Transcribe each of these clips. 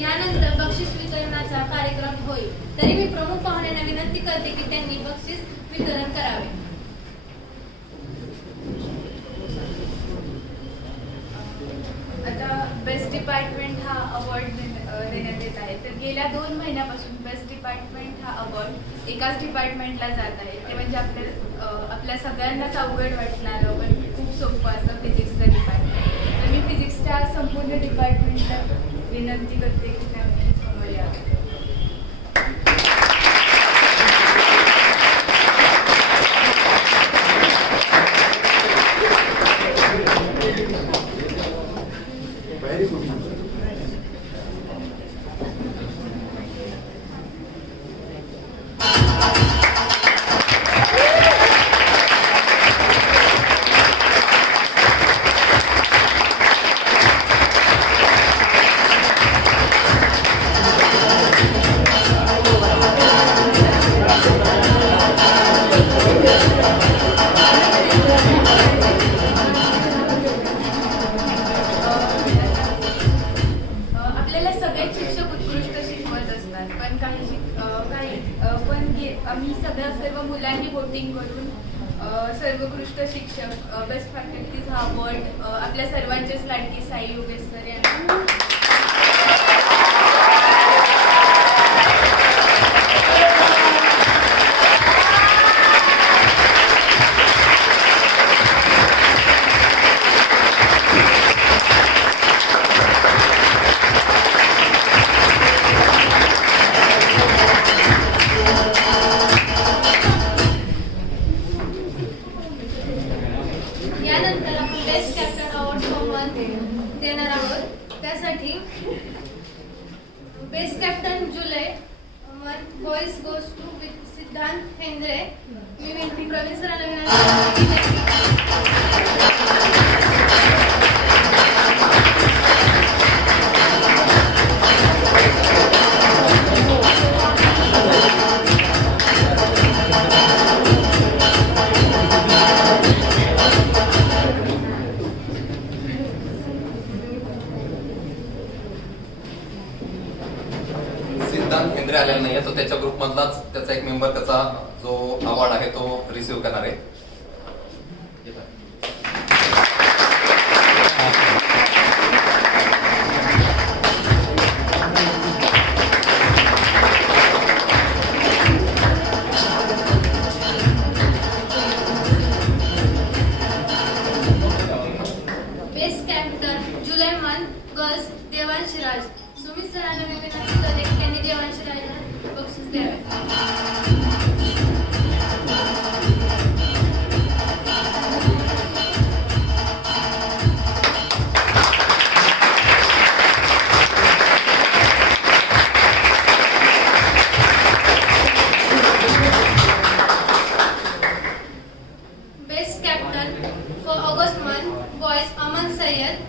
यानंतर बक्षीस वितरणाचा कार्यक्रम होईल. तरी मी प्रमुख पाहुण्यांना विनंती करते की त्यांनी बक्षीस वितरण करावे. आता बेस्ट डिपार्टमेंट हा अवॉर्ड देण्यात येत आहे. तर गेल्या 2 महिन्यापासून बेस्ट डिपार्टमेंट हा अवॉर्ड एकाच डिपार्टमेंटला जात आहे. ते म्हणजे आपल्या सगळ्यांनाच अवघड वाटणारं पण खूप सोपं असतं फिजिक्सचं डिपार्टमेंट. तर मी फिजिक्सच्या संपूर्ण डिपार्टमेंटला विनंती करते की त्यांनी समोर यावं. आम्ही सर्व मुलांनी वोटिंग करून सर्वोत्कृष्ट शिक्षक बेस्ट फॅकल्टीज हा अवॉर्ड आपल्या सर्वांचेच लाडकी साई योगेश सर यांना देणार आहोत. त्यासाठी best captain July boys goes to Siddhant Hendre. मी विनंती प्रवीण सरांना विनंती हेंद्रे आलेला नाहीये, तो त्याच्या ग्रुप मधलाच त्याचा एक मेंबर त्याचा जो अवॉर्ड आहे तो रिसिव्ह करणार आहे. बेस्ट कॅप्टन जुलै मंथ गर्ल्स देवांश राज. सुमित सरांना मी विनंती करते की त्यांनी देवांश राजला बक्षीस द्यावे. Best captain for August month boys Aman Sayyed.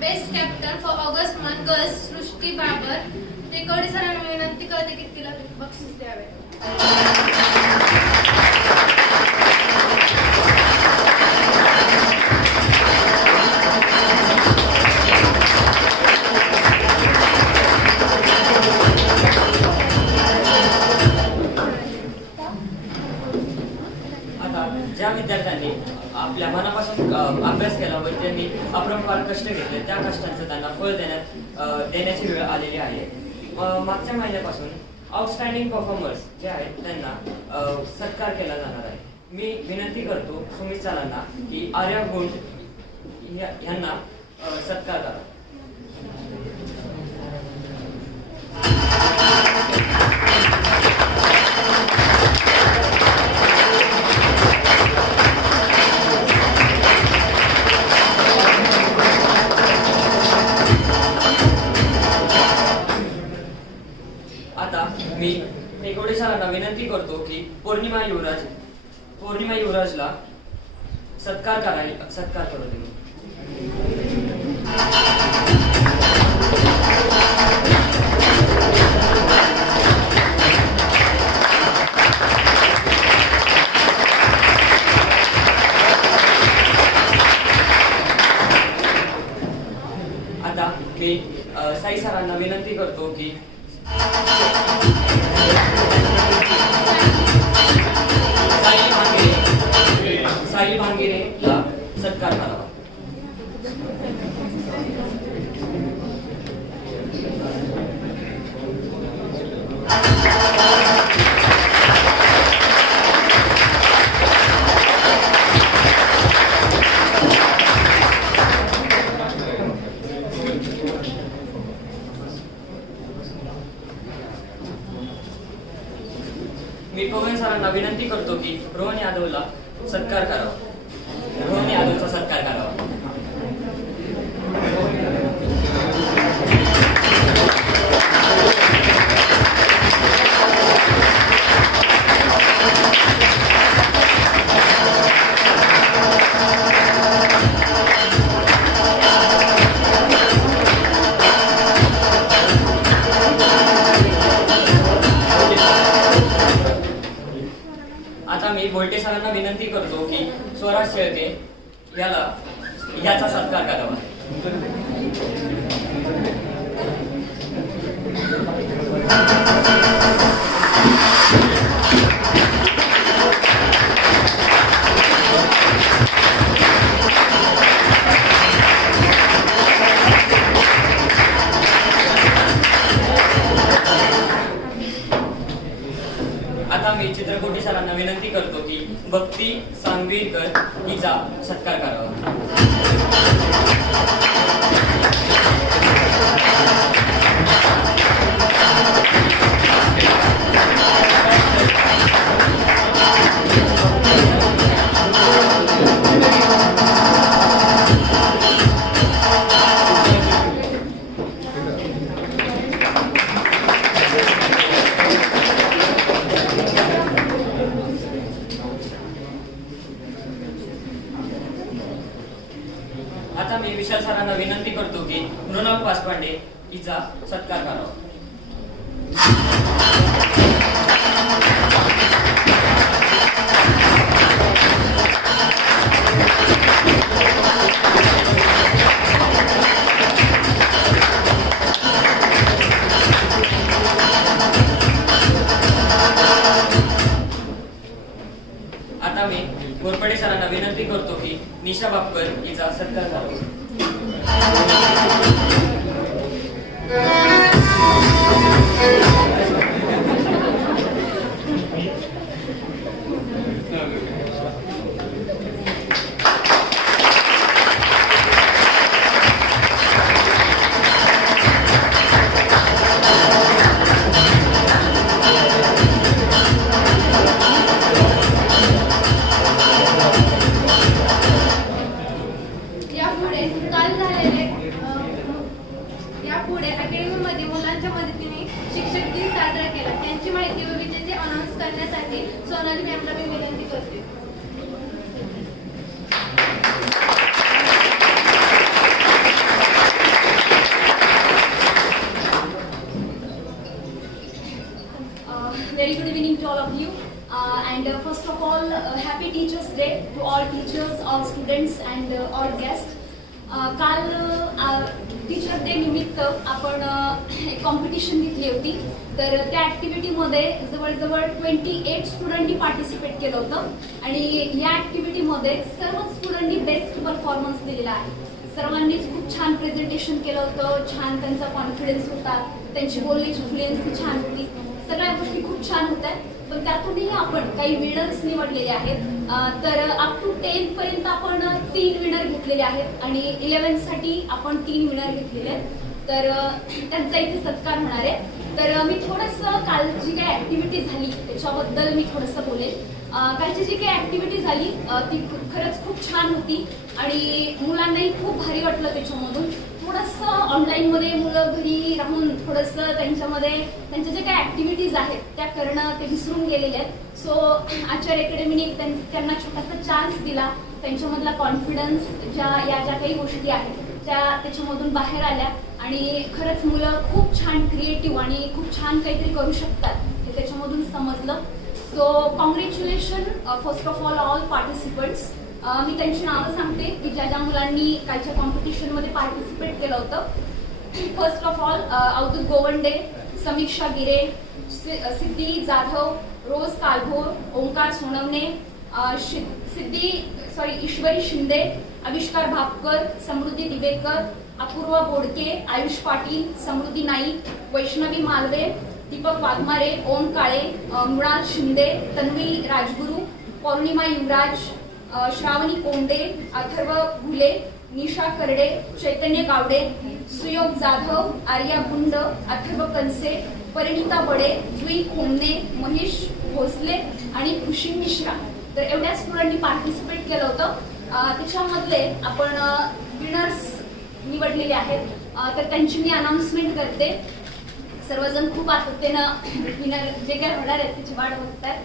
Best captain for August month girls Srishti Babar. रेकॉर्डी सरांना विनंती करते की तिला बक्षीस द्यावे. ज्या विद्यार्थ्यांनी आपल्या मनापासून अभ्यास केला व त्यांनी अपरंपार कष्ट घेतले त्या कष्टांचं त्यांना फळ देण्याची वेळ आलेली आहे. मागच्या महिन्यापासून आउटस्टँडिंग परफॉर्मर्स जे आहेत त्यांना सत्कार केला जाणार आहे. मी विनंती करतो सुमित सरांना की आर्या गुंड यांना सत्कार करा. मी टेकोडे सरांना विनंती करतो की पौर्णिमा युवराजला सत्कार करू तुम्ही. आता मी साई सरांना विनंती करतो की साई भांगिरेला सत्कार करावा. मी पवन सरांना विनंती करतो की रोहन यादवला सत्कार करावा. रोहन यादवचा सत्कार करावा. आता मी बोलटे सरांना विनंती करतो की स्वराज शेळके याचा सत्कार करावा. आता मी चित्रकोटी सरांना विनंती करतो की भक्ती सांगवीकर हिचा सत्कार करावा. आता मी विशाल सरांना विनंती करतो की मृणाल पासपांडे हिचा सत्कार करावा. आता मी घोरपडे सरांना विनंती करतो की निशा बापकर हिचा सत्कार करावा. यापुढे अकॅडमीमध्ये मुलांच्या मदतीने शिक्षक दिन साजरा केला. त्यांची माहिती व विजेते अनाउन्स करण्यासाठी सोनाली मॅमला मी विनंती करते. Very good evening to all of you. And first of all, happy Teachers Day to all teachers, all students and all guests. काल टीचर डे निमित्त आपण एक कॉम्पिटिशन घेतली होती. तर त्या ॲक्टिव्हिटीमध्ये जवळजवळ 28 स्टुडंटनी पार्टिसिपेट केलं होतं आणि या ॲक्टिव्हिटीमध्ये सर्वच स्टुडंटनी बेस्ट परफॉर्मन्स दिलेला आहे. सर्वांनीच खूप छान प्रेझेंटेशन केलं होतं. छान त्यांचा कॉन्फिडन्स होता. त्यांची बोलण्याची फ्लुएन्सी छान होती. सगळ्या गोष्टी खूप छान होत्या. पण त्यातूनही आपण काही विनर्स निवडलेले आहेत. तर अप टू 10 पर्यंत आपण 3 विनर घेतलेले आहेत आणि 11 साठी आपण 3 विनर घेतलेले आहेत. तर त्यांचा इथे सत्कार होणार आहे. तर मी थोडंसं काल जी काही ऍक्टिव्हिटी झाली त्याच्याबद्दल मी थोडंसं बोलेन. कालची जी काही ऍक्टिव्हिटी झाली ती खरंच खूप छान होती आणि मुलांनाही खूप भारी वाटलं. त्याच्यामधून थोडंसं ऑनलाईनमध्ये मुलं घरी राहून थोडंसं त्यांच्यामध्ये त्यांच्या जे काही ऍक्टिव्हिटीज आहेत त्या करणं ते विसरून गेलेले आहेत. सो आचार्य अकॅडमीने त्यांना छोटासा चान्स दिला त्यांच्यामधला कॉन्फिडन्स ज्या काही गोष्टी आहेत त्याच्यामधून बाहेर आल्या आणि खरंच मुलं खूप छान क्रिएटिव्ह आणि खूप छान काहीतरी करू शकतात हे त्याच्यामधून समजलं. So congratulation first of all participants. मी त्यांची नावं सांगते की ज्या मुलांनी कालच्या कॉम्पिटिशनमध्ये पार्टिसिपेट केलं होतं. First of all Avadhoot Govande, समीक्षा गिरे, सिद्धी जाधव, रोज कालभोर, ओंकार सोनवणे, ईश्वरी शिंदे, आविष्कार भापकर, समृद्धी दिवेकर, अपूर्वा बोडके, आयुष पाटील, समृद्धी नाईक, वैष्णवी मालवे, दीपक वाघमारे, ओम काळे, मृणाल शिंदे, तन्वी राजगुरू, पौर्णिमा युवराज, श्रावणी कोंडे, अथर्व घुले, निशा करडे, चैतन्य गावडे, सुयोग जाधव, आर्या गुंड, अथर्व कनसे, परिणिता बडे, जुई खोमने, महेश भोसले आणि खुशी मिश्रा. तर एवढ्या स्टुडंटनी पार्टिसिपेट केलं होतं. त्याच्यामधले आपण विनर्स निवडलेले आहेत. तर त्यांची मी अनाउन्समेंट करते. सर्वजण खूप आतुरतेनं विनर जे काय होणार आहेत त्याची वाट बघतात.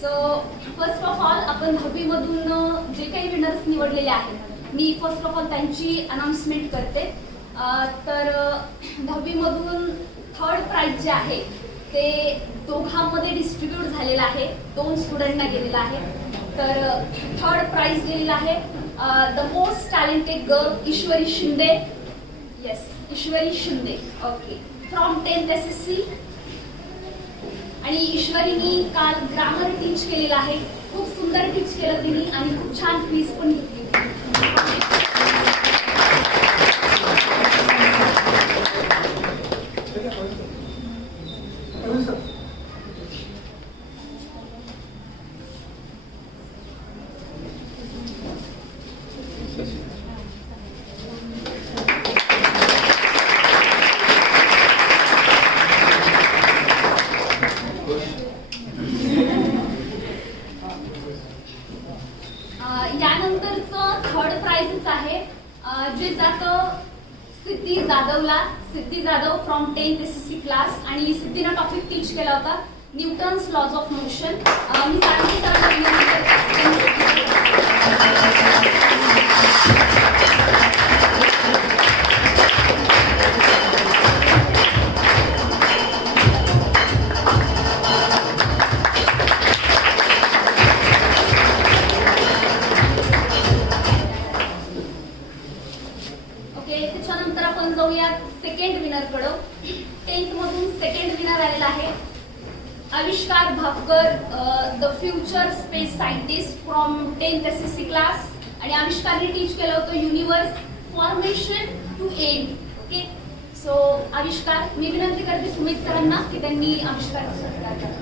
सो फर्स्ट ऑफ ऑल आपण 10वी मधून जे काही विनर्स निवडलेले आहेत मी फर्स्ट ऑफ ऑल त्यांची अनाउन्समेंट करते. तर 10वी मधून थर्ड प्राइज जे आहे ते दोघांमध्ये डिस्ट्रीब्यूट झालेलं आहे. 2 स्टुडंटना गेलेलं आहे. तर थर्ड प्राइज गेलेला आहे the most talented girl Ishwari Shinde. Yes, Ishwari Shinde. Okay, from 10th SSC. आणि ईश्वरीनी काल ग्रामर टीच केलेलं आहे. खूप सुंदर टीच केलं तिने आणि खूप छान क्विज पण घेतली. यानंतरचं थर्ड प्राइजच आहे जे जातं सिद्धी जाधवला. Siddhi Jadhav from 10th SSC class. आणि सिद्धीनं टॉपिक टीच केला होता न्यूटन्स लॉज ऑफ मोशन. मी त्याच्यानंतर आपण जाऊया सेकंड विनर कडं. 10th मधून सेकंड विनर आलेला आहे Avishkar Bhapkar, the future space scientist from 10th SSC class. आणि आविष्कारने टीच केलं होतं universe formation to end. Okay, so Avishkar, मी विनंती करते सुमित सरांना की त्यांनी आविष्कार सत्कार करा.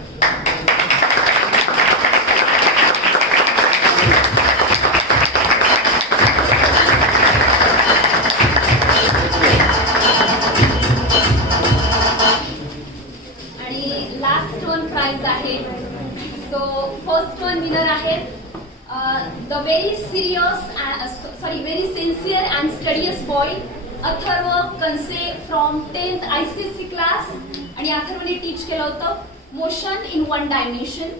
आहे. सो फर्स्ट वन विनर आहे the very sincere and studious boy Atharva Kanse from 10th ICSE class. आणि अथर्वने टीच केलं होतं मोशन इन 1 डायमेन्शन.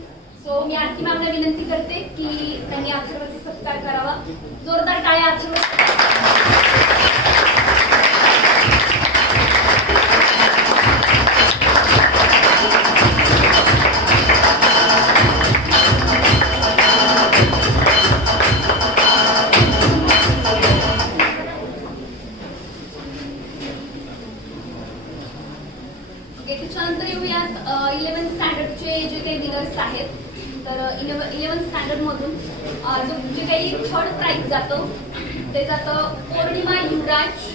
सो मी आरती मॅमना विनंती करते की त्यांनी अथर्वचा सत्कार करावा. जोरदार टाळ्या अथर्व. त्याच्यानंतर येऊयात 11th स्टँडर्डचे जे काही विनर्स आहेत. तर 11th स्टँडर्ड मधून जे काही थर्ड प्राइज जातं ते जातं पौर्णिमा युवराज,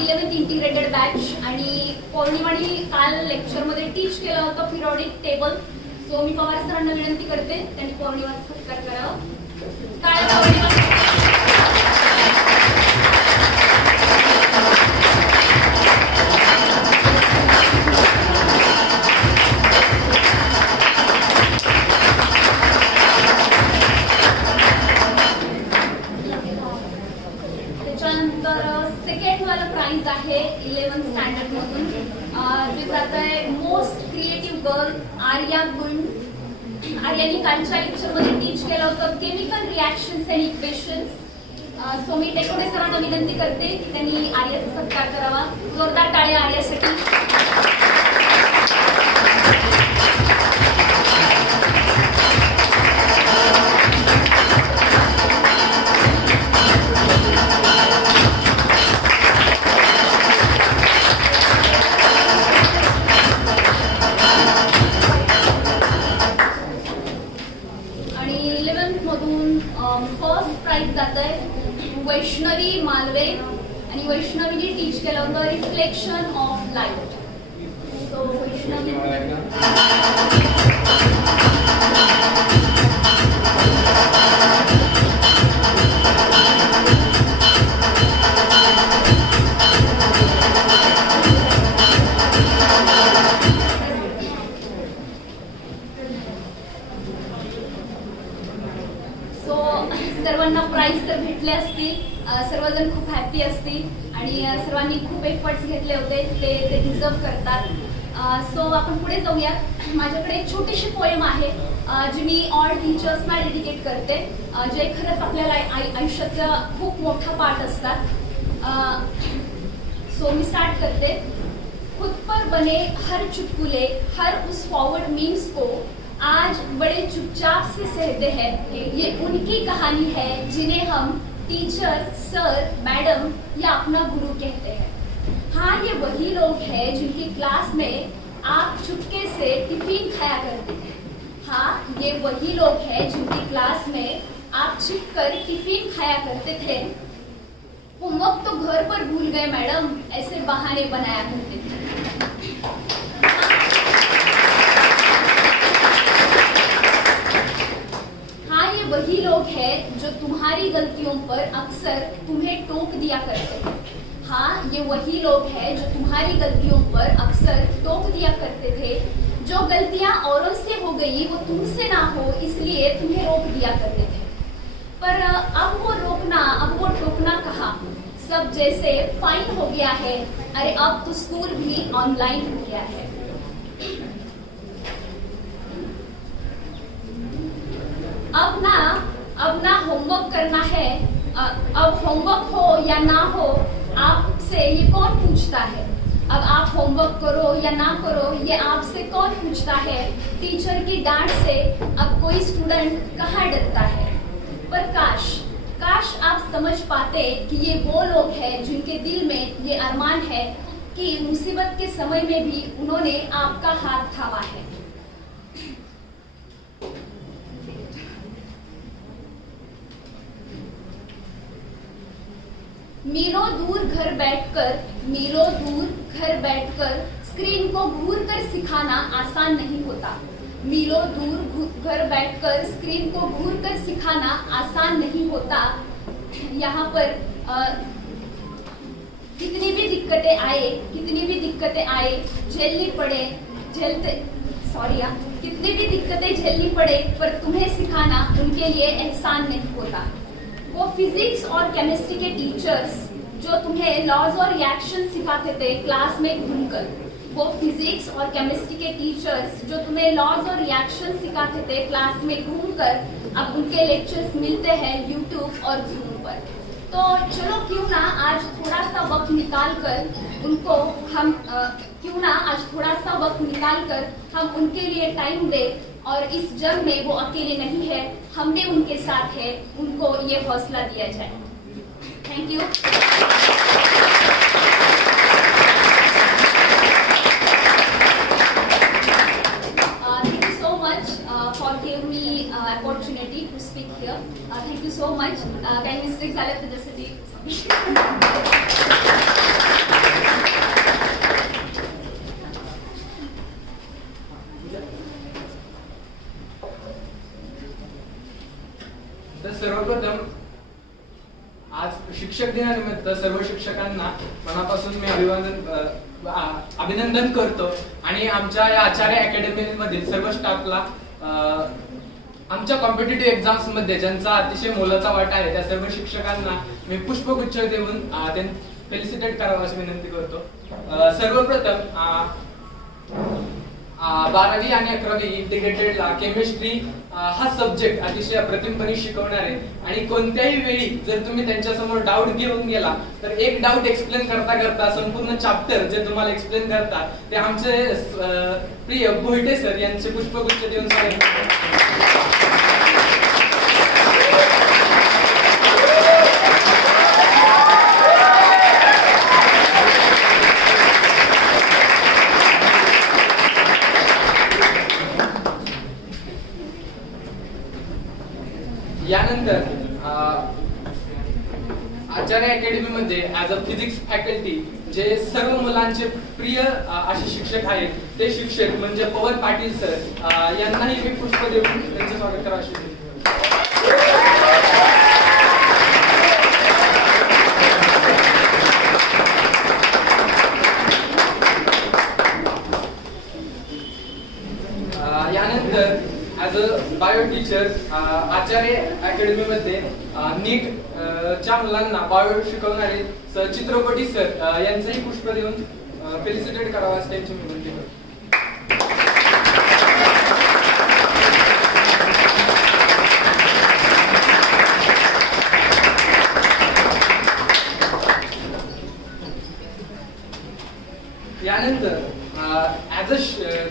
11th इंटिग्रेटेड बॅच. आणि पौर्णिमाने काल लेक्चरमध्ये टीच केलं होतं पिरियॉडिक टेबल. सो मी पवार सरांना विनंती करते त्यांनी पौर्णिमाचा सत्कार करावा. सेकंड वाला प्राइज आहे 11th स्टँडर्ड मधून जे जात आहे मोस्ट क्रिएटिव्ह गर्ल आर्या गुंड. आर्यानी कालच्या लेक्चरमध्ये टीच केलं होतं chemical reactions and equations. So मी टेकोडे सरांना विनंती करते की त्यांनी आर्याचा सत्कार करावा. जोरदार टाळ्या आर्यासाठी. आणि 11th मधून फर्स्ट प्राइज जात आहे वैष्णवी मालवे. आणि वैष्णवीने टीच केलं होतं reflection of light. So Vaishnavi सर्वांना प्राइज तर भेटले असतील. सर्वजण खूप हॅपी असतील आणि सर्वांनी खूप एफर्ट्स घेतले होते. ते डिझर्व करतात. सो आपण पुढे जाऊया. माझ्याकडे एक छोटीशी पोएम आहे जी मी ऑल टीचर्सना डेडिकेट करते, जे खरंच आपल्याला आयुष्याचा खूप मोठा पार्ट असतात. सो मी स्टार्ट करते. खुद पर बने हर चुटकुले, हर उस फॉरवर्ड मीम्स को आज बड़े चुपचाप से सहते हैं. ये उनकी कहानी है जिन्हें हम टीचर, सर, मैडम या अपना गुरु कहते हैं. हाँ, ये वही लोग हैं जिनकी क्लास में आप चुपके से टिफिन खाया करते थे. हाँ, ये वही लोग हैं जिनकी क्लास में आप छिपकर टिफिन खाया करते थे. होमवर्क तो घर पर भूल गए मैडम, ऐसे बहाने बनाया करते थे. वही लोग हैं जो तुम्हारी गलतियों पर अक्सर तुम्हें टोक दिया करते हैं. हाँ, ये वही लोग हैं जो तुम्हारी गलतियों पर अक्सर टोक दिया करते थे. जो गलतियां औरों से हो गई वो तुमसे ना हो इसलिए तुम्हें रोक दिया करते थे. पर अब वो रोकना, अब वो टोकना कहाँ. सब जैसे फाइन हो गया है. अरे अब तो स्कूल भी ऑनलाइन हो गया है. अब ना होमवर्क करना है. अब होमवर्क हो या ना हो आपसे ये कौन पूछता है. अब आप होमवर्क करो या ना करो ये आपसे कौन पूछता है. टीचर की डांट से अब कोई स्टूडेंट कहाँ डरता है. पर काश आप समझ पाते कि ये वो लोग हैं जिनके दिल में ये अरमान है कि मुसीबत के समय में भी उन्होंने आपका हाथ थामा है. मीलों दूर घर बैठकर स्क्रीन को घूर कर सिखाना आसान नहीं होता. मीलों दूर घर बैठकर स्क्रीन को घूर कर सिखाना आसान नहीं होता. यहाँ पर कितनी भी दिक्कतें आए कितनी भी दिक्कतें झेलनी पड़े पर तुम्हें सिखाना उनके लिए एहसान नहीं होता. वो फिजिक्स और केमिस्ट्री के टीचर्स जो तुम्हें लॉज और रिएक्शन सिखाते थे क्लास में घूमकर. वो फिजिक्स और केमिस्ट्री के टीचर्स जो तुम्हें लॉज और रिएक्शन सिखाते थे क्लास में घूमकर अब उनके लेक्चर्स मिलते हैं यूट्यूब और जूम पर. तो चलो क्यों ना आज थोड़ा सा वक्त निकाल कर हम उनके लिए टाइम दें. और इस जंग में वो अकेले नहीं है, हम भी उनके साथ है. उनको ये हौसला दिया जाए. Thank you. Thank you so much for giving me opportunity to speak here. Thank you so much. काही मिस्टेक झाल्या त्याच्यासाठी तर सर्वप्रथम आज शिक्षक दिनानिमित्त सर्व शिक्षकांना मनापासून मी अभिनंदन करतो. आणि आमच्या या आचार्य अकॅडमी मधील सर्व स्टाफला आमच्या कॉम्पिटिटिव्ह एक्झाम्स मध्ये ज्यांचा अतिशय मोलाचा वाटा आहे त्या सर्व शिक्षकांना मी पुष्पगुच्छ देऊन फेलिसिटेट करावं अशी विनंती करतो. सर्वप्रथम 12वी आणि 11वी इंटिग्रेटेडला केमिस्ट्री हा सब्जेक्ट अतिशय अप्रतिमपणे शिकवणार आहे आणि कोणत्याही वेळी जर तुम्ही त्यांच्यासमोर डाऊट घेऊन गेला तर एक डाऊट एक्सप्लेन करता करता संपूर्ण चॅप्टर जे तुम्हाला एक्सप्लेन करतात ते आमचे प्रिय भोईटे सर यांचे पुष्पगुच्छ देऊन यानंतर आचार्य अकॅडमी मध्ये ऍज अ फिजिक्स फॅकल्टी जे सर्व मुलांचे प्रिय असे शिक्षक आहेत ते शिक्षक म्हणजे पवन पाटील सर यांनाही मी पुष्प देऊन त्यांचे स्वागत करावं अशी यानंतर as a bio teacher Acharya academy मध्ये नीट च्या मुलांना बायो शिकवणारे सर चित्रपटी सर यांचंही पुष्प देऊन फेलिसिटेट करावं असं त्यांची विनंती करतो. यानंतर as a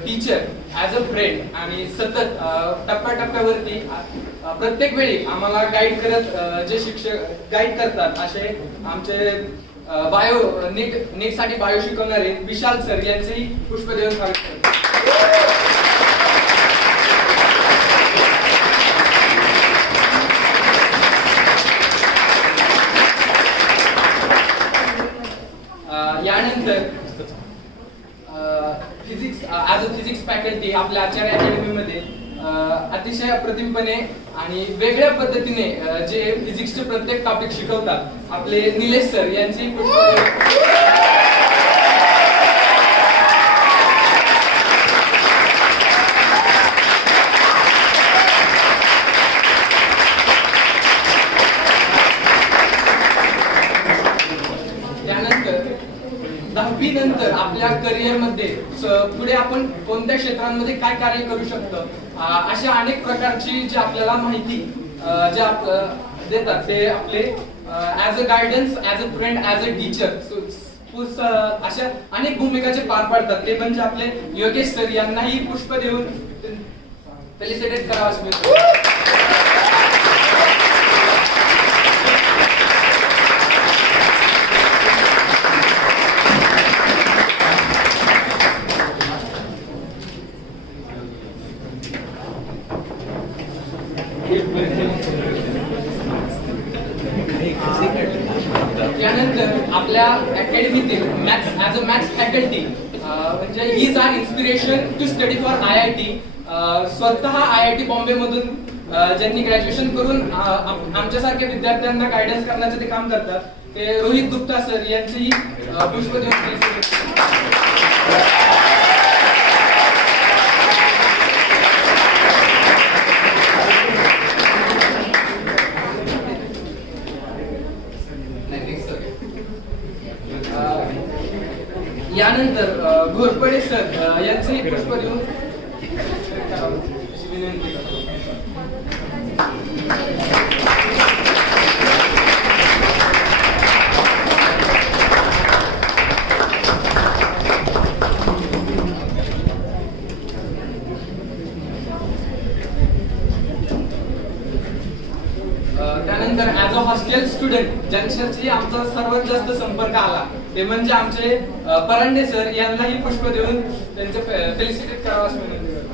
teacher as a friend आणि सतत टप्प्याटप्प्यावरती प्रत्येक वेळी आम्हाला गाईड करत जे शिक्षक गाईड करतात असे आमचे बायो नीट साठी बायो शिकवणारे विशाल सर यांचेही पुष्प देऊन स्वागत करतो. यानंतर physics as a physics faculty आपल्या आचार्य अकॅडमी मध्ये अतिशय अप्रतिमपणे आणि वेगळ्या पद्धतीने जे फिजिक्सचे प्रत्येक टॉपिक शिकवतात आपले निलेश सर यांची त्यानंतर 10वी नंतर आपल्या करिअर मध्ये पुढे आपण कोणत्या क्षेत्रांमध्ये काय कार्य करू शकतो अशा अनेक प्रकारची जी आपल्याला माहिती जे देतात ते आपले as a guidance as a friend as a teacher अशा अनेक भूमिकाचे पार पाडतात ते म्हणजे आपले योगेश सर यांनाही पुष्प देऊन फेलिसिटेट करावं असं मी त्यानंतर आपल्या अकॅडमीतील maths as a maths faculty म्हणजे he's are inspiration to study for IIT स्वतः IIT बॉम्बे मधून ज्यांनी ग्रॅज्युएशन करून आमच्यासारख्या विद्यार्थ्यांना गायडन्स करण्याचे ते काम करतात ते रोहित गुप्ता सर यांचेही पुष्प देऊन यानंतर घोरपडे सर यांचेही पुष्प देऊन विनंती करतो. त्यानंतर ऍज अ हॉस्टेल स्टुडंट ज्यांच्याशी आमचा सर्वात जास्त संपर्क आला ते म्हणजे आमचे परांडे सर यांनाही पुष्प देऊन त्यांचे फेलिसिटेट करावं असं विनंती करतो.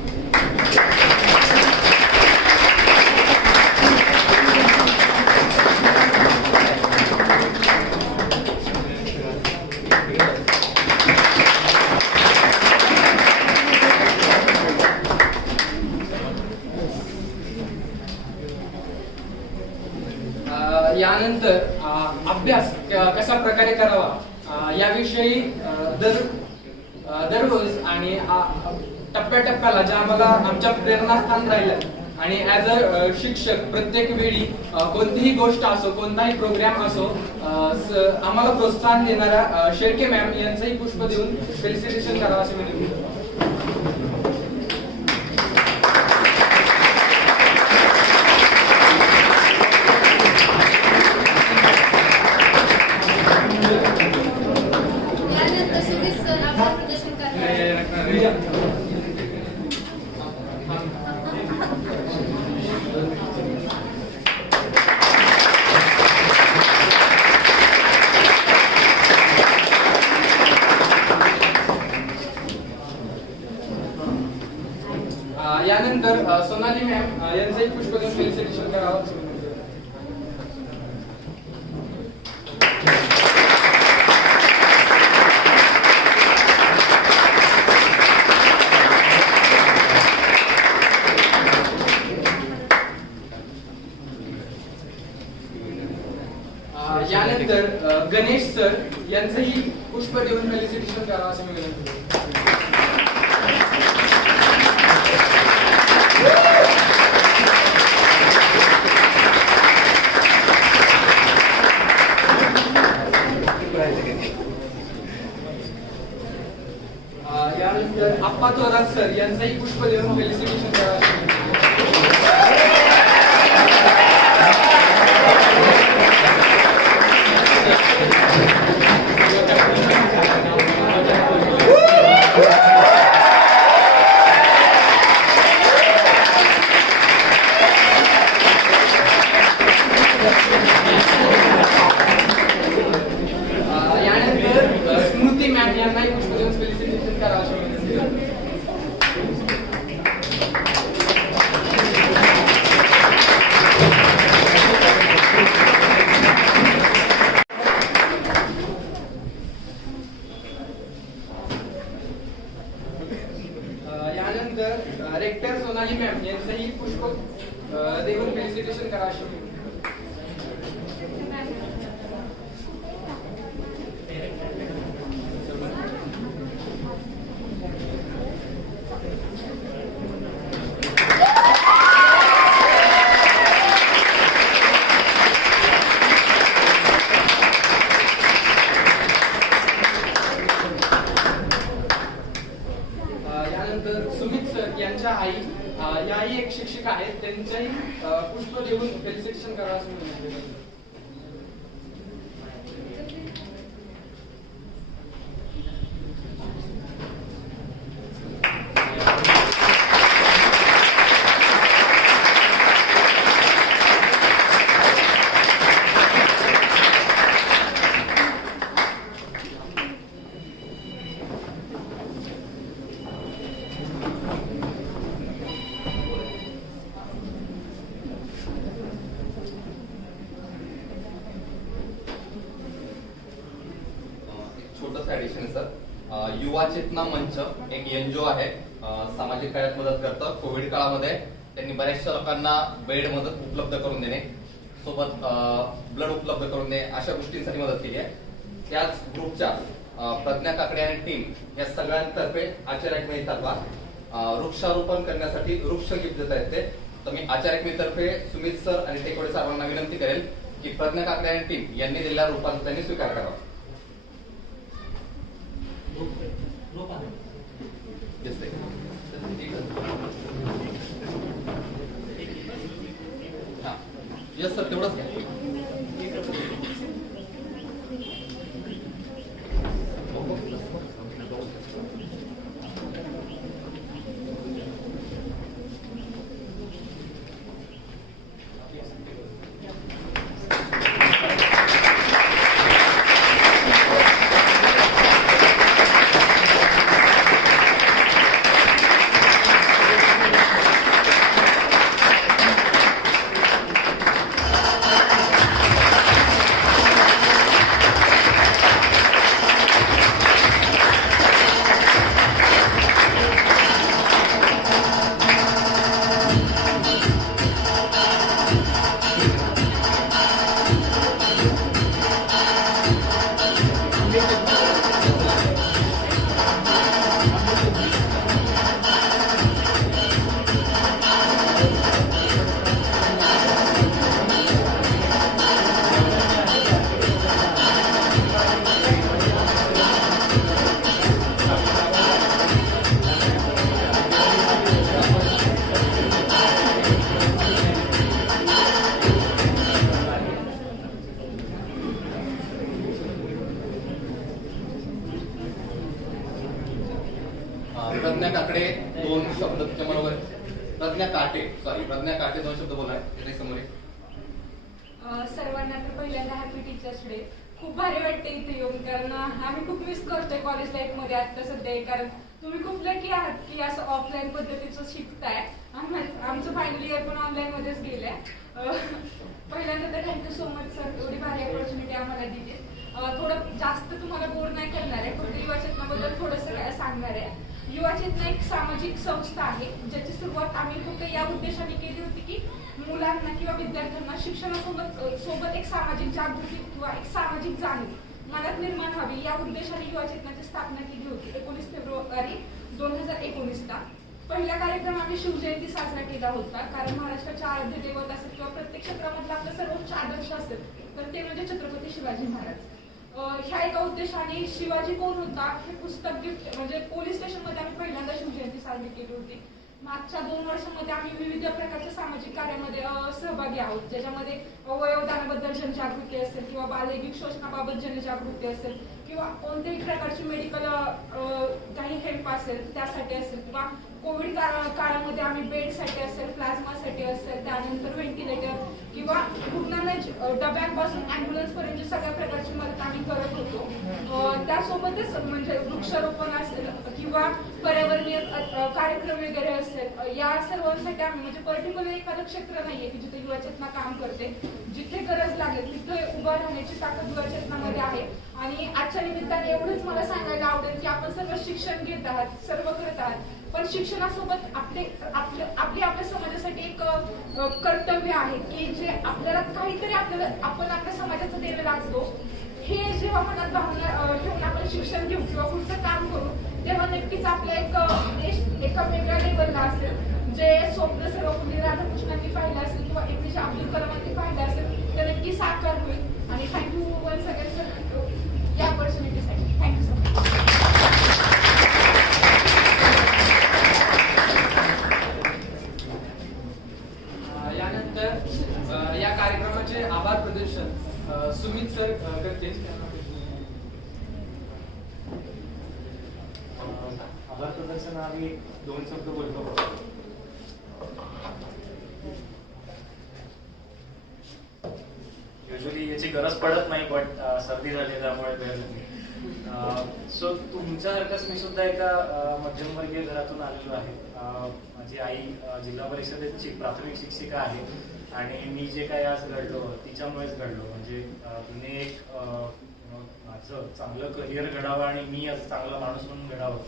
यानंतर अभ्यास कशा प्रकारे करावा याविषयी दररोज आणि टप्प्याटप्प्याला ज्या आम्हाला आमच्या प्रेरणास्थान राहिलं आणि ऍज अ शिक्षक प्रत्येक वेळी कोणतीही गोष्ट असो कोणताही प्रोग्राम असो आम्हाला प्रोत्साहन देणाऱ्या शेळके मॅम यांचंही पुष्प देऊन फेलिसिटेशन करावं असे मी यानंतर गणेश सर यांचंही पुष्प देऊन फेलिसिटेशन करावं असं मी विनंती करतो. यानंतर आप्पा थोरात सर यांचंही पुष्प देऊन फेलिसिटेशन करावं असं मी विनंती करतो. यानंतर स्मृती मॅम यांनाही पुष्प देऊन फेलिसिटेशन करावं असं मी विनंती करतो. यानंतर रेक्टर सोनाली मॅम यांचंही पुष्प देऊन फेलिसिटेशन करावं असं मी विनंती करतो. यानंतर सुमित सर यांच्या आई याही एक शिक्षक आहेत, त्यांच्याही पुष्प देऊन फेलिसिटेशन करावं असं मी विनंती करतो. एक छोटंसं ऍडिशन आहे सर. युवा चेतना मंच एक एनजीओ आहे, सामाजिक कार्यात मदत करतं. कोविड काळामध्ये त्यांनी बऱ्याचशा लोकांना बेड मदत उपलब्ध करून देणे, सोबत ब्लड उपलब्ध करून देणे, अशा गोष्टींसाठी मदत केली आहे. त्याच ग्रुपच्या प्रज्ञा काकडे आणि टीम या सगळ्यांतर्फे आचार्य अकॅडमी तर्फे वृक्षारोपण करण्यासाठी वृक्ष गिफ्ट देत आहेत ते. तर मी आचार्य अकॅडमी तर्फे सुमित सर आणि टेकवडे साहेबांना विनंती करेल की प्रज्ञा काकडे आणि टीम यांनी दिलेल्या रूपांचा त्यांनी स्वीकार करावा. Yes, sir. हा. Yes, sir. तेवढंच घ्या. प्रज्ञा काकडे दोन शब्द तुमच्या बरोबर. प्रज्ञा काटे दोन शब्द बोला. समोर सर्वांना तर पहिल्यांदा हॅपी टीचर्स डे. खूप भारी वाटते इथे येऊन, कारण आम्ही खूप मिस करतोय कॉलेज लाईफ मध्ये आता सध्या. कारण तुम्ही खूप लकी आहात की असं ऑफलाईन पद्धतीचं शिकताय. आमचं फायनल इयर पण ऑनलाईन मध्येच गेलंय. पहिल्यांदा तर थँक्यू सो मच सर, एवढी भारी ऑपॉर्च्युनिटी आम्हाला दिली. थोडं जास्त तुम्हाला बोर नाही करणार आहे, फक्त युवा चेतनाबद्दल थोडंसं काय सांगणार आहे. युवा चेतना एक सामाजिक संस्था आहे ज्याची सुरुवात आम्ही फक्त या उद्देशाने केली होती की मुलांना किंवा विद्यार्थ्यांना शिक्षणासोबत एक सामाजिक जागृती किंवा एक सामाजिक जाणीव मनात निर्माण व्हावी या उद्देशाने युवा चेतनाची स्थापना केली होती 19 फेब्रुवारी 2019ला. पहिला कार्यक्रम आम्ही शिवजयंती साजरा केला होता, कारण महाराष्ट्राच्या आराध्य दैवत असेल किंवा प्रत्येक क्षेत्रामधला आपला सर्वोच्च आदर्श असेल तर ते म्हणजे छत्रपती शिवाजी महाराज. ह्या एका उद्देशाने शिवाजी कोण होता हे पुस्तक गिफ्ट म्हणजे पोलीस स्टेशनमध्ये आम्ही पहिल्यांदा शिवजयंती साजरी केली होती. मागच्या 2 वर्षांमध्ये आम्ही विविध प्रकारच्या सामाजिक कार्यामध्ये सहभागी आहोत, ज्याच्यामध्ये अवयवदानाबद्दल जनजागृती असेल किंवा बाललैंगिक शोषणाबाबत जनजागृती असेल किंवा कोणत्याही प्रकारची मेडिकल काही हेल्प असेल त्यासाठी असेल किंवा कोविड काळामध्ये आम्ही बेडसाठी असेल, प्लाझ्मासाठी असेल, त्यानंतर व्हेंटिलेटर किंवा रुग्णांना डब्यांपासून ॲम्ब्युलन्स पर्यंत सगळ्या प्रकारची मदत आम्ही करत होतो. त्यासोबतच म्हणजे वृक्षारोपण असेल किंवा पर्यावरणीय कार्यक्रम वगैरे असेल, या सर्वांसाठी आम्ही म्हणजे पर्टिक्युलर एखादं क्षेत्र नाहीये की जिथे युवा चेतना काम करते. जिथे गरज लागेल तिथे उभं राहण्याची ताकद युवा चेतनामध्ये आहे. आणि आजच्या निमित्ताने एवढंच मला सांगायला आवडेल की आपण सर्व शिक्षण घेत आहात, सर्व करत आहात, पण शिक्षणासोबत आपली आपल्या समाजासाठी एक कर्तव्य आहे की जे आपल्याला काहीतरी आपण आपल्या समाजाचं देणं लागतो. हे जेव्हा मनात भावना ठेवून आपण शिक्षण घेऊ किंवा पुढचं काम करू तेव्हा नक्कीच आपला एक देश एका वेगळ्या लेवलला असेल. जे स्वप्न सर्वपल्ली राधाकृष्णांनी पाहिलं असेल किंवा APJ अब्दुल कलामांनी पाहिलं असेल तर नक्की साकार होईल. आणि थँक्यू वन्स अगेन सर या ऑपॉर्च्युनिटीसाठी. Thank you so much. यानंतर या कार्यक्रमाचे आभार प्रदर्शन सुमित सर करतील. आभार प्रदर्शन आम्ही 2 शब्द बोलतो. युजली याची गरज पडत नाही, बट सर्दी झाली त्यामुळे वेळ लागली. सो तुमच्यासारखंच मी सुद्धा एका मध्यमवर्गीय घरातून आलेलो आहे. माझी आई जिल्हा परिषदेची प्राथमिक शिक्षिका आहे आणि मी जे काही आज घडलो तिच्यामुळेच घडलो. म्हणजे तिने एक माझं चांगलं करिअर घडावं आणि मी आज चांगला माणूस म्हणून घडावं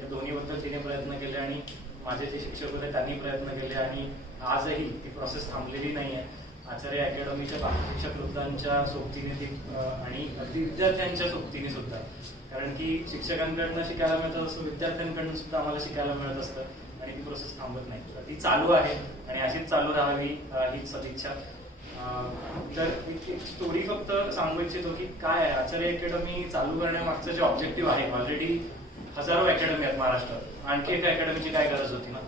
या दोन्हीबद्दल तिने प्रयत्न केले आणि माझे जे शिक्षक होते त्यांनी प्रयत्न केले आणि आजही ती प्रोसेस थांबलेली नाही आहे. आचार्य अकॅडमीच्या शिक्षक वृत्तांच्या सोबतीने ती आणि अगदी विद्यार्थ्यांच्या सोबतीने सुद्धा, कारण की शिक्षकांकडनं शिकायला मिळतं असं विद्यार्थ्यांकडून सुद्धा आम्हाला शिकायला मिळत असतं आणि ती प्रोसेस थांबत नाही. तर ती चालू आहे आणि अशीच चालू राहावी हीच सदिच्छा. तर एक स्टोरी फक्त सांगू इच्छितो की काय आहे आचार्य अकॅडमी चालू करण्यामागचं जे ऑब्जेक्टिव्ह आहे. ऑलरेडी हजारो अकॅडमी आहेत महाराष्ट्रात, आणखी एका अकॅडमीची काय गरज होती ना.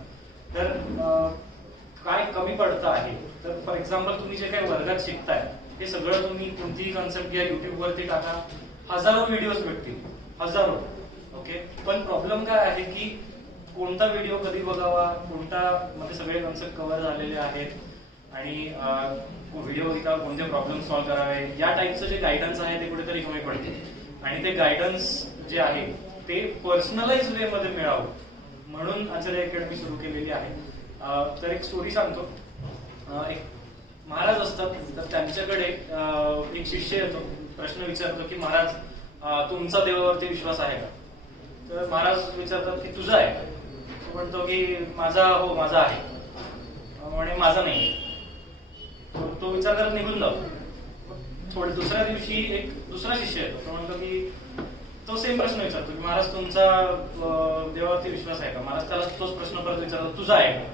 तर काय कमी पडतं आहे तर फॉर एक्झाम्पल तुम्ही जे काही वर्गात शिकताय हे सगळं तुम्ही कोणतीही कन्सेप्ट घ्या, युट्यूब वरती टाका, हजारो व्हिडिओज भेटतील, हजारो. ओके, पण प्रॉब्लेम काय आहे की कोणता व्हिडिओ कधी बघावा, कोणता मध्ये सगळे कन्सेप्ट कव्हर झालेले आहेत आणि व्हिडिओ बघितला कोणते प्रॉब्लेम सॉल्व्ह करावे या टाईपचं जे गायडन्स आहे ते कुठेतरी कमी पडते. आणि ते गायडन्स जे आहे ते पर्सनलाइज वे मध्ये मिळावं म्हणून आचार्य अकॅडमी सुरू केलेली आहे. तर एक स्टोरी सांगतो. एक महाराज असतात तर त्यांच्याकडे एक शिष्य येतो, प्रश्न विचारतो की महाराज तुमचा देवावरती विश्वास आहे का. तर महाराज विचारतात की तुझा आहे का. तो म्हणतो की माझा हो माझा आहे. म्हणे माझा नाही. तो विचार करत निघून जातो. दुसऱ्या दिवशी एक दुसरा शिष्य येतो. तो म्हणतो की तो सेम प्रश्न विचारतो की महाराज तुमचा देवावरती विश्वास आहे का. महाराज त्याला तोच प्रश्न परत विचारतो तुझा आहे का.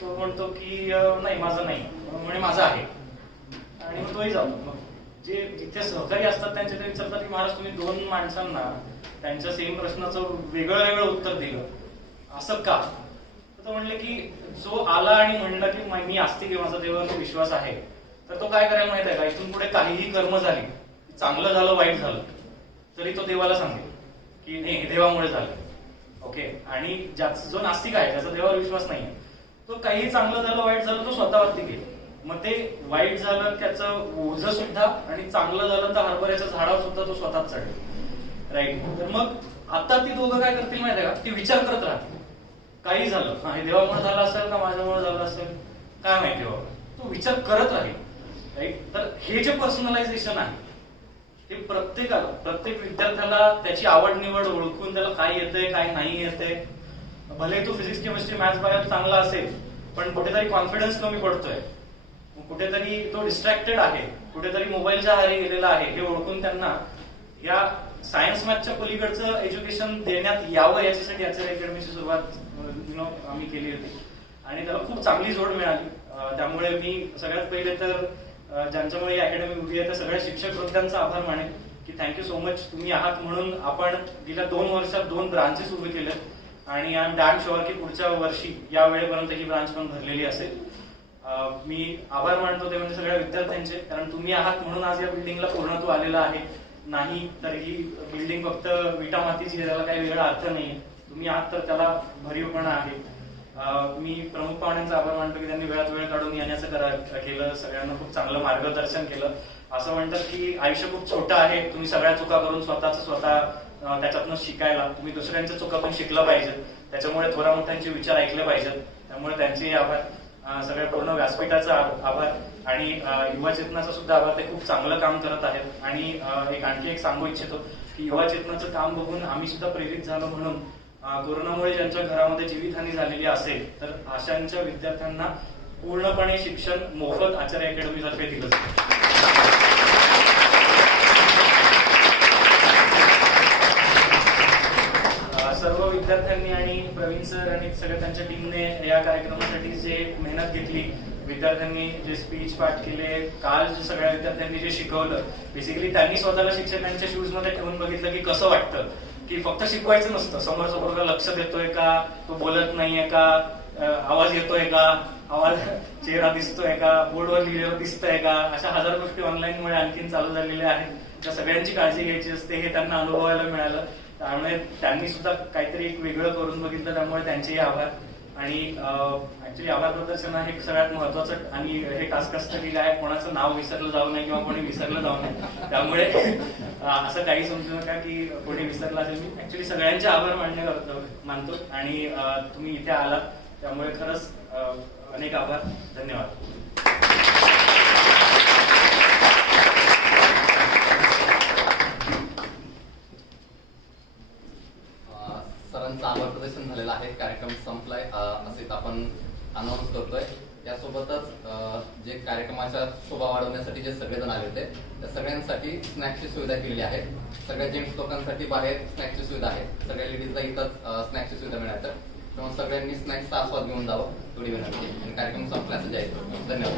तो म्हणतो की नाही माझा नाही. म्हणे माझा आहे. आणि मग तोही जातो. मग जे जिथे सहकारी असतात त्यांचे ते विचारतात की महाराज तुम्ही 2 माणसांना त्यांच्या सेम प्रश्नाचं वेगळं वेगळं उत्तर दिलं असं का. तो म्हणले की जो आला आणि म्हणला की मी आस्तिक आहे, माझा देवावरती विश्वास आहे, तर तो काय करायला माहित आहे का, इथून पुढे काहीही कर्म झाली, चांगलं झालं वाईट झालं तरी तो देवाला सांगेल की नाही हे देवामुळे झालं. ओके, आणि जो नास्तिक आहे ज्याचा देवावर विश्वास नाही तो काही चांगलं झालं वाईट झालं तो स्वतःवरती घेईल. मग ते वाईट झालं त्याचं ओझं सुद्धा आणि चांगलं झालं तर हरभऱ्याच्या झाडावर सुद्धा तो स्वतःच चढेल. राईट. तर मग आता ती दोघं काय करतील माहिती आहे का, ती विचार करत राहतील काही झालं हे देवामुळे झालं असेल का माझ्यामुळे झालं असेल काय माहिती बाबा. तो विचार करत राहील. राईट. तर हे जे पर्सनलायझेशन आहे हे प्रत्येक विद्यार्थ्याला त्याची आवड निवड ओळखून त्याला काय येतंय काय नाही येतंय. भले तो फिजिक्स केमिस्ट्री मॅथ्स बायो चांगला असेल पण कुठेतरी कॉन्फिडन्स कमी पडतोय कुठेतरी तो डिस्ट्रॅक्टेड आहे, कुठेतरी मोबाईलच्या आहारी गेलेला आहे, हे ओळखून त्यांना या सायन्स मॅथच्या पलीकडचं एज्युकेशन देण्यात यावं याच्यासाठी आचार्य अकॅडमीची सुरुवात आम्ही केली होती आणि त्याला खूप चांगली जोड मिळाली. त्यामुळे मी सगळ्यात पहिले तर ज्यांच्यामुळे ही अकॅडमी उभी आहे त्या सगळ्या शिक्षक वृंदांचा आभार मानेन की थँक्यू सो मच. तुम्ही आहात म्हणून आपण गेल्या 2 वर्षात 2 ब्रांचेस उभे केलेत आणि आय एम डॅम शुअर की पुढच्या वर्षी या वेळेपर्यंत ही ब्रांच पण भरलेली असेल. मी आभार मानतो ते म्हणजे सगळ्या विद्यार्थ्यांचे, कारण तुम्ही आहात म्हणून आज या बिल्डिंगला पूर्णत्व आलेलं आहे. नाही तर ही बिल्डिंग फक्त विटा मातीची, त्याला काही वेगळा अर्थ नाहीये. तुम्ही आहात तर त्याला भरीवपणा आहे. मी प्रमुख पाहुण्यांचा आभार मानतो की त्यांनी वेळात वेळ काढून येण्याचं केलं, सगळ्यांना खूप चांगलं मार्गदर्शन केलं. असं म्हणतात की आयुष्य खूप छोटं आहे, तुम्ही सगळ्या चुका करून स्वतः त्याच्यातनं शिकायला, तुम्ही दुसऱ्यांच्या चुका पण शिकलं पाहिजे, त्याच्यामुळे थोरा मोठ्यांचे विचार ऐकले पाहिजेत. त्यामुळे त्यांचेही आभार. सगळ्या पूर्ण व्यासपीठाचा आभार आणि युवा चेतनाचा सुद्धा आभार. ते खूप चांगलं काम करत आहेत आणि आणखी एक सांगू इच्छितो की युवा चेतनाचं काम बघून आम्ही सुद्धा प्रेरित झालो. म्हणून कोरोनामुळे ज्यांच्या घरामध्ये जीवितहानी झालेली असेल तर अशांच्या विद्यार्थ्यांना पूर्णपणे शिक्षण मोफत आचार्य अकॅडमीतर्फे दिलं जातं. सर्व विद्यार्थ्यांनी आणि प्रवीण सर आणि सगळ्या त्यांच्या टीमने या कार्यक्रमासाठी जे मेहनत घेतली, विद्यार्थ्यांनी जे स्पीच पाठ केले, काल जे सगळ्या विद्यार्थ्यांनी जे शिकवलं, बेसिकली त्यांनी स्वतःला शिक्षकांच्या शूज मध्ये ठेवून बघितलं की कसं वाटतं की फक्त शिकवायचं नसतं, समोरचा पोरगा लक्ष देतोय का, तो बोलत नाहीये का, आवाज येतोय का, आवाज चेहरा दिसतोय का, बोर्डवर लिहिलेलं दिसतंय का, अशा 1000 गोष्टी ऑनलाईन मुळे आणखीन चालू झालेल्या आहेत. त्या सगळ्यांची काळजी घ्यायची असते हे त्यांना अनुभवायला मिळालं. त्यामुळे त्यांनी सुद्धा काहीतरी एक वेगळं करून बघितलं, त्यामुळे त्यांचेही आभार. आणि ऍक्च्युली आभार प्रदर्शन हे सगळ्यात महत्वाचं आणि हे टास्क असतं की काय कोणाचं नाव विसरलं जाऊ नये किंवा कोणी विसरलं जाऊ नये. त्यामुळे असं काही समजू नका की कोणी विसरलं असेल. मी ऍक्च्युली सगळ्यांचे आभार मानतो आणि तुम्ही इथे आलात त्यामुळे खरंच अनेक आभार. धन्यवाद. सरांचं आभार प्रदर्शन झालेलं आहे. कार्यक्रम संपलाय असेच आपण अनाऊन्स करतोय. त्यासोबतच जे कार्यक्रमाच्या शोभा वाढवण्यासाठी जे सगळेजण आले होते त्या सगळ्यांसाठी स्नॅक्सची सुविधा केलेली आहे. सगळ्या जेंट्स लोकांसाठी बाहेर स्नॅक्सची सुविधा आहे. सगळ्या लेडीजला इथंच स्नॅक्सची सुविधा मिळायचं, तेव्हा सगळ्यांनी स्नॅक्सचा आस्वाद घेऊन जावं थोडी विनंती. आणि कार्यक्रम संपल्याचं जायचं. धन्यवाद.